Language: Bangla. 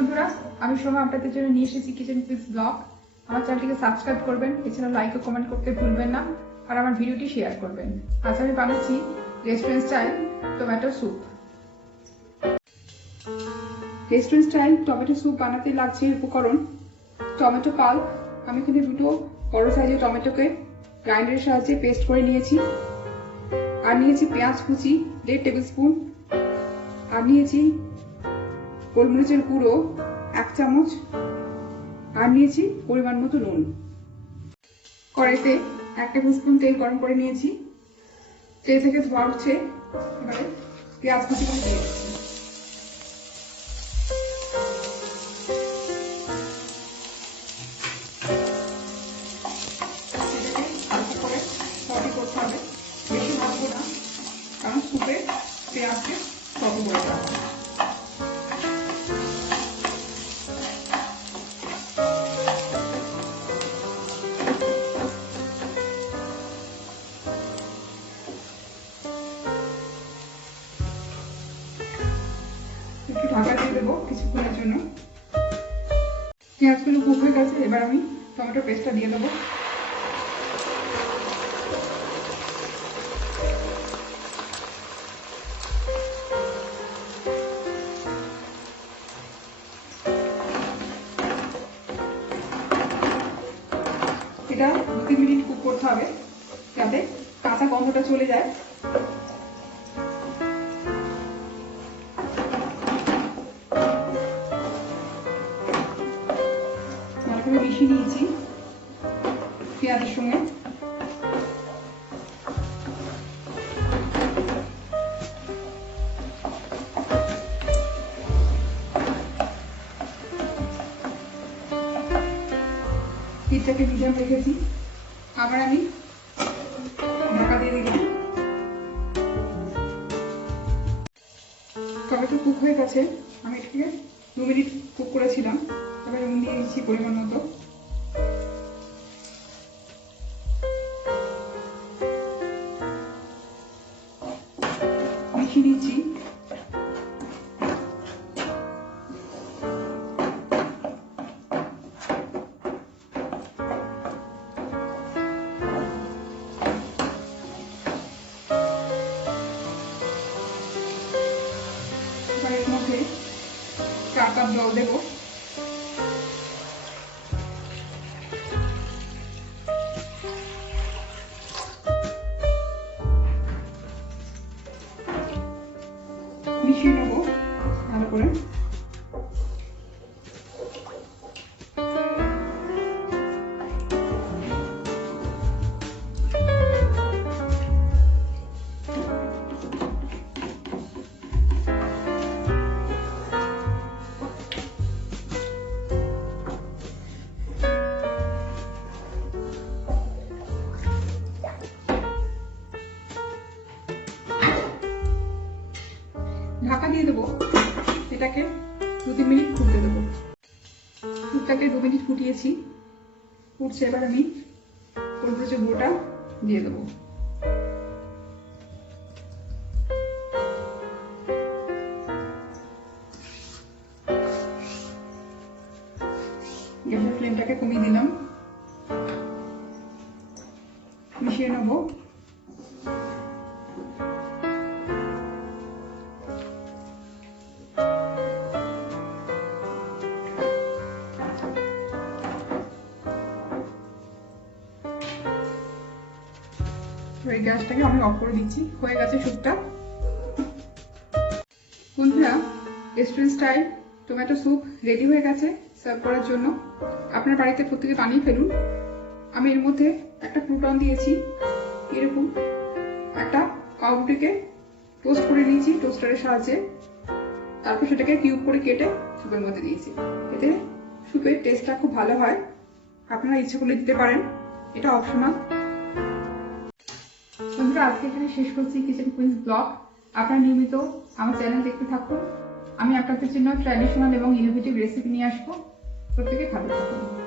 বন্ধুরা, আমি সময় আপনাদের জন্য নিয়ে এসেছি কিচেন কুইজ ব্লগ। আমার চ্যানেলটিকে সাবস্ক্রাইব করবেন, এছাড়া লাইক ও কমেন্ট করতে ভুলবেন না, আর আমার ভিডিওটি শেয়ার করবেন। আজ আমি বানাচ্ছি restaurant style tomato soup. Restaurant style tomato soup বানাতে লাগছে উপকরণ: টমেটো পাল্প, আমি এখানে দুটো বড় সাইজের টমেটোকে গ্রাইন্ডারের সাহায্যে পেস্ট করে নিয়েছি। আর নিয়েছি পেঁয়াজ কুচি 1.5 টেবিল স্পুন। আর নিয়েছি গোলমরিচের গুঁড়ো 1 চামচ। আর নিয়েছি পরিমাণ মতো নুন। কড়াইতে 1 টেবিল স্পুন তেল গরম করে নিয়েছি। তেল থেকে ধোঁয়া উঠছে, এবারে পেঁয়াজ কুচিগুলো দিয়ে দিচ্ছি। এটাকে হালকা করে সবই করতে হবে, বেশি ভাজবো না, কারণ স্যুপে পেঁয়াজকে সব করে দেওয়া হবে। একটু ঢাকা দিয়ে দেবো কিছুক্ষণের জন্য। পেঁয়াজগুলো কুক হয়ে গেছে, এবার আমি টমেটো পেস্টটা দিয়ে দেবো। এটা 2-3 মিনিট কুক করতে হবে যাতে কাঁচা গন্ধটা চলে যায়। মিশিয়ে নিয়েছি পেঁয়াজের সঙ্গে। পিঠটাকে মিডিয়াম রেখেছি, আবার আমি ঢাকা দিয়ে দিলাম। টমেটো কুক হয়ে গেছে, আমি এটাকে 2 মিনিট কুক করেছিলাম। এবার নুন দিয়ে দিচ্ছি পরিমাণ মতো। মিশিয়ে নিচ্ছি। এবার এর মধ্যে 4 কাপ জল দেবো। মিশিয়ে নেবো ভালো করে। ঢাকা দিয়ে দেবো, এটাকে 2-3 মিনিট ফুটতে দেবো। দুধটাকে 2 মিনিট ফুটিয়েছি, ফুটছে। এবার আমি গোলমরিচের গুঁড়োটা দিয়ে দেবো। গ্যাসের ফ্লেমটাকে কমিয়ে দিলাম। মিশিয়ে নেবো। এই গ্যাসটাকে আমি অফ করে দিচ্ছি। হয়ে গেছে স্যুপটা। বন্ধুরা, restaurant style tomato soup ready হয়ে গেছে সার্ভ করার জন্য। আপনার বাড়িতে প্রত্যেকে বানিয়ে ফেলুন। আমি এর মধ্যে একটা ক্রুটন দিয়েছি, এরকম একটা পাউরুটিকে টোস্ট করে নিয়েছি টোস্টারের সাহায্যে। তারপর সেটাকে কিউব করে কেটে স্যুপের মধ্যে দিয়েছি। এতে স্যুপের টেস্টটা খুব ভালো হয়। আপনারা ইচ্ছে করলে দিতে পারেন, এটা অপশনাল। বন্ধুরা, আজকে এখানে শেষ করছি কিচেন কুইজ ব্লগ। আপনারা নিয়মিত আমার চ্যানেল দেখতে থাকুন। আমি আপনাদের জন্য ট্র্যাডিশনাল এবং ইনোভেটিভ রেসিপি নিয়ে আসবো। প্রত্যেকে ভালো থাকুন।